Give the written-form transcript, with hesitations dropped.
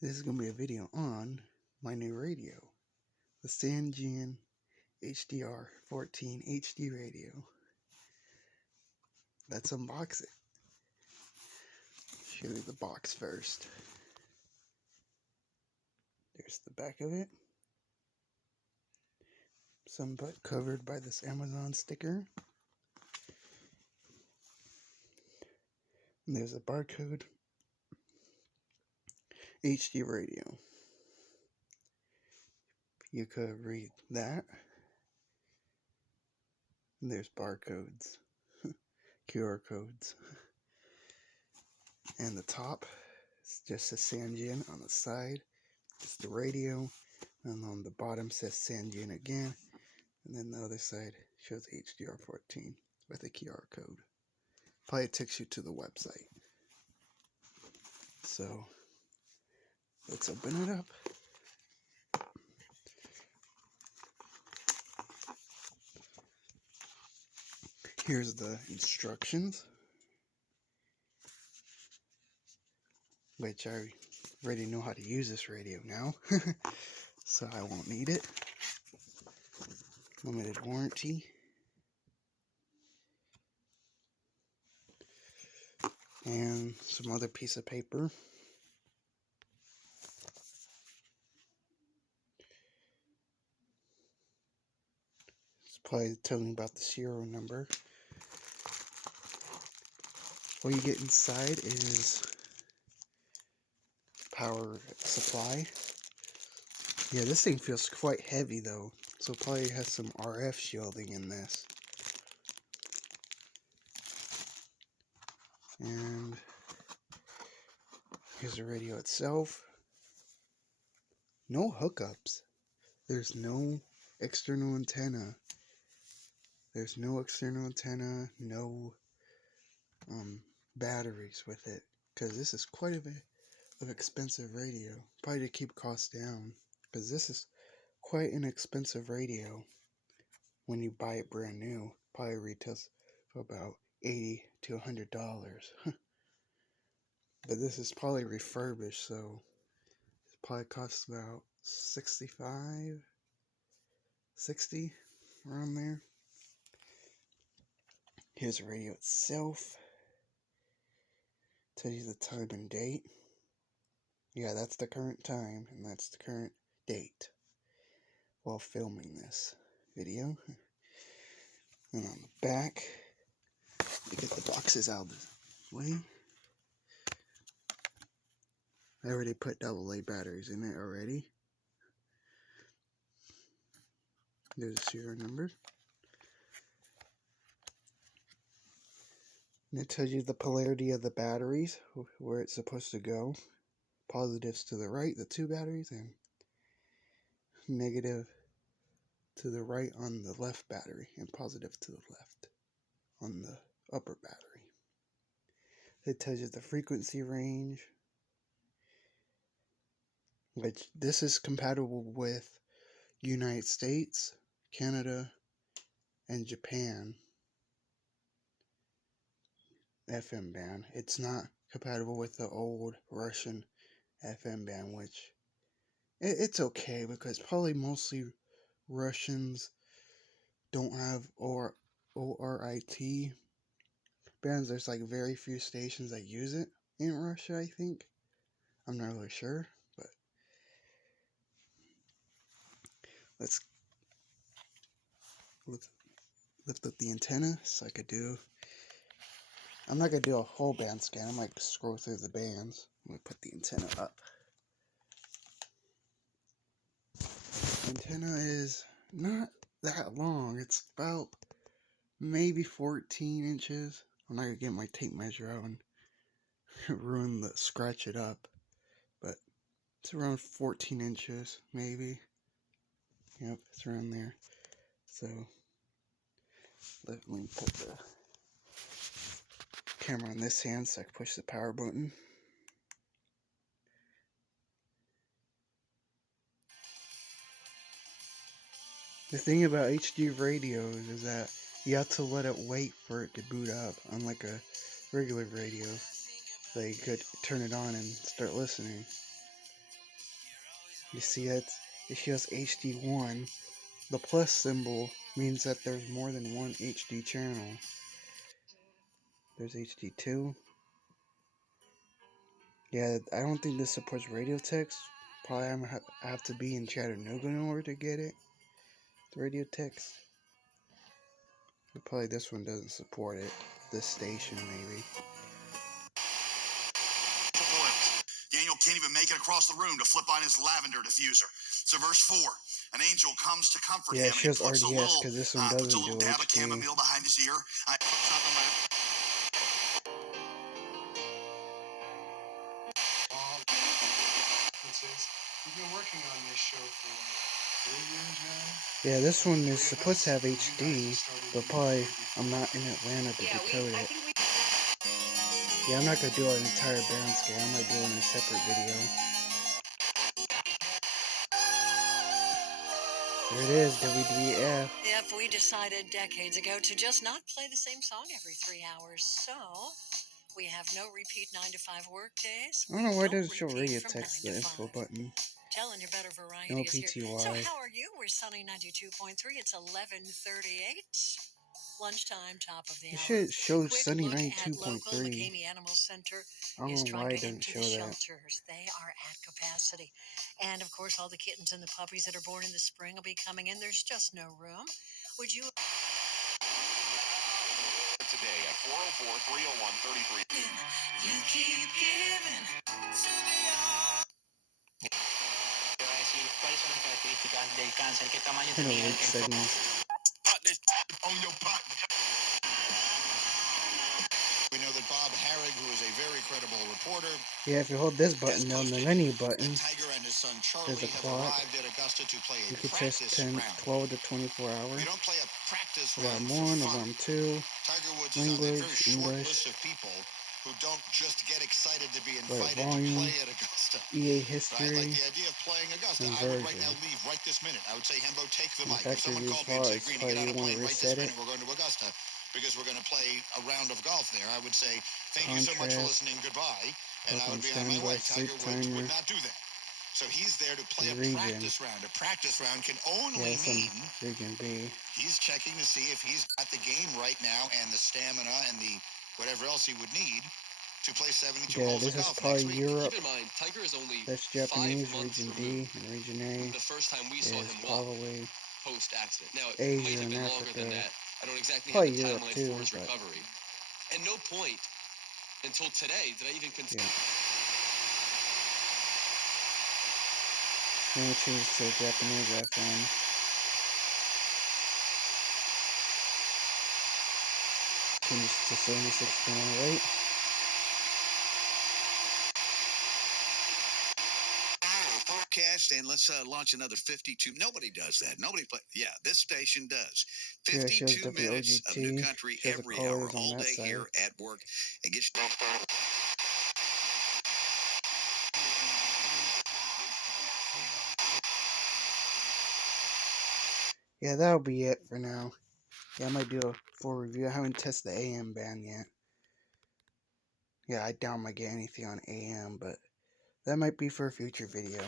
This is going to be a video on my new radio, the SANGEAN HDR-14 HD radio. Let's unbox it. Show you the box first. There's the back of it. Some but covered by this Amazon sticker. And there's a barcode. HD radio. You could read that. And there's barcodes, QR codes. And the top is just a SANGEAN. On the side it's the radio, and on the bottom says SANGEAN again, and then the other side shows HDR-14 with a QR code. Probably takes you to the website. So let's open it up. Here's the instructions, which I already know how to use this radio now, so I won't need it. Limited warranty. And some other piece of paper. It's probably telling me about the serial number. What you get inside is power supply. Yeah, this thing feels quite heavy though, so probably has some RF shielding in this. And here's the radio itself. No hookups. There's no external antenna. There's no external antenna, no batteries with it, because this is quite a bit of expensive radio. Probably to keep costs down, because this is quite an expensive radio when you buy it brand new. Probably retails for about $80 to $100. But this is probably refurbished, so it probably costs about $65, $60, around there. Here's the radio itself. Tells you the time and date. Yeah, that's the current time, and that's the current date while filming this video. And on the back, to get the boxes out of the way, I already put AA batteries in it already. There's the serial numbers. And it tells you the polarity of the batteries, where it's supposed to go. Positives to the right, the two batteries, and negative to the right on the left battery, and positive to the left on the upper battery. It tells you the frequency range, which this is compatible with United States, Canada, and Japan FM band. It's not compatible with the old Russian FM band, which it's okay, because probably mostly Russians don't have ORIT bands. There's like very few stations that use it in Russia, I think. I'm not really sure, but let's lift up the antenna so I could do. I'm not going to do a whole band scan. I might scroll through the bands. I'm going to put the antenna up. The antenna is not that long. It's about maybe 14 inches. I'm not going to get my tape measure out and scratch it up. But it's around 14 inches, maybe. Yep, it's around there. So, let me put the camera in this hand so I can push the power button. The thing about HD radios is that you have to let it wait for it to boot up, unlike a regular radio. They could turn it on and start listening. You see it shows HD1. The plus symbol means that there's more than one HD channel. There's HD2. Yeah, I don't think this supports radio text. Probably I have to be in Chattanooga in order to get it. The radio text. But probably this one doesn't support it. This station, maybe. Daniel can't even make it across the room to flip on his lavender diffuser. So verse 4, an angel comes to comfort him, Yeah, it and he shows puts RDS because this one puts a doesn't little do dab of HD. chamomile behind his ear. We've been working on this show for 3 years now. Yeah, this one is supposed to have HD, but probably I'm not in Atlanta to decode it. Yeah, I'm not gonna do an entire band scan. I might do it in a separate video. There it is, WDF. If we decided decades ago to just not play the same song every 3 hours, so we have no repeat 9 to 5 work days. I don't know why it doesn't show radio text, the info button. Telling you better variety No is here. PTY. So how are you? We're Sunny 92.3. It's 11:38. Lunchtime, top of the It hour. should show Quick Sunny look at 92.3. local McCamey Animal Center I don't is know trying why to it doesn't empty show the that. shelters. They are at capacity. And of course, all the kittens and the puppies that are born in the spring will be coming in. There's just no room. Would you... Today at 404-301-33. You keep giving. Te va a decir cuáles son las características del cáncer, qué tamaño Kind of tenía weak signals. On your partner. We know that Bob Harrig, who is a very credible reporter, Yeah, if you hold this button down, the menu button, Tiger and his son Charlie there's a have clock. arrived at Augusta to play a You could choose practice 10, round. 12 to 24 hour. You don't play a practice Alarm round for 1, fun. alarm 2, Tiger Woods is on a very language, short English, list of people who don't just get excited to be right invited volume, to play at Augusta. EA Right? history, Like the idea of playing Augusta, and I would right version. now leave right this minute. I would say, Hembo, take the mic. If Factory someone called me and default, said, it's Green, you get probably on you a want to plane right this reset it. minute, we're going to Augusta because we're going to play a round of golf there, I would say, thank you so much for Contrast, listening, goodbye, and I on would be on my way. standby, sleep Tiger Woods timer, would not do that. So he's there to play a region. practice round. A practice round can only Yeah, some mean region B. he's checking to see if he's got the game right now and the stamina and the whatever else he would need to play 72 Yeah, holes this of is golf probably next week. Europe. Keep in mind, Tiger is only That's 5 Japanese, months region removed D, and region A from the first time we saw is him walk probably post-accident. Now, it might Asia have and been longer Africa. than that. I don't exactly have Probably the Europe timeline too, for his but recovery. And no point until today did I even consider... yeah. I'm gonna change to Japanese FM. Change to 76.108. Broadcast, and let's launch another 52. Nobody does that. Nobody play. Yeah, this station does. Yeah, it shows 52 minutes of new WOGT. country Shows the every hour, colors on all that day side. here at work. It gets. Yeah, that'll be it for now. Yeah, I might do a full review. I haven't tested the AM band yet. Yeah, I doubt I might get anything on AM, but that might be for a future video.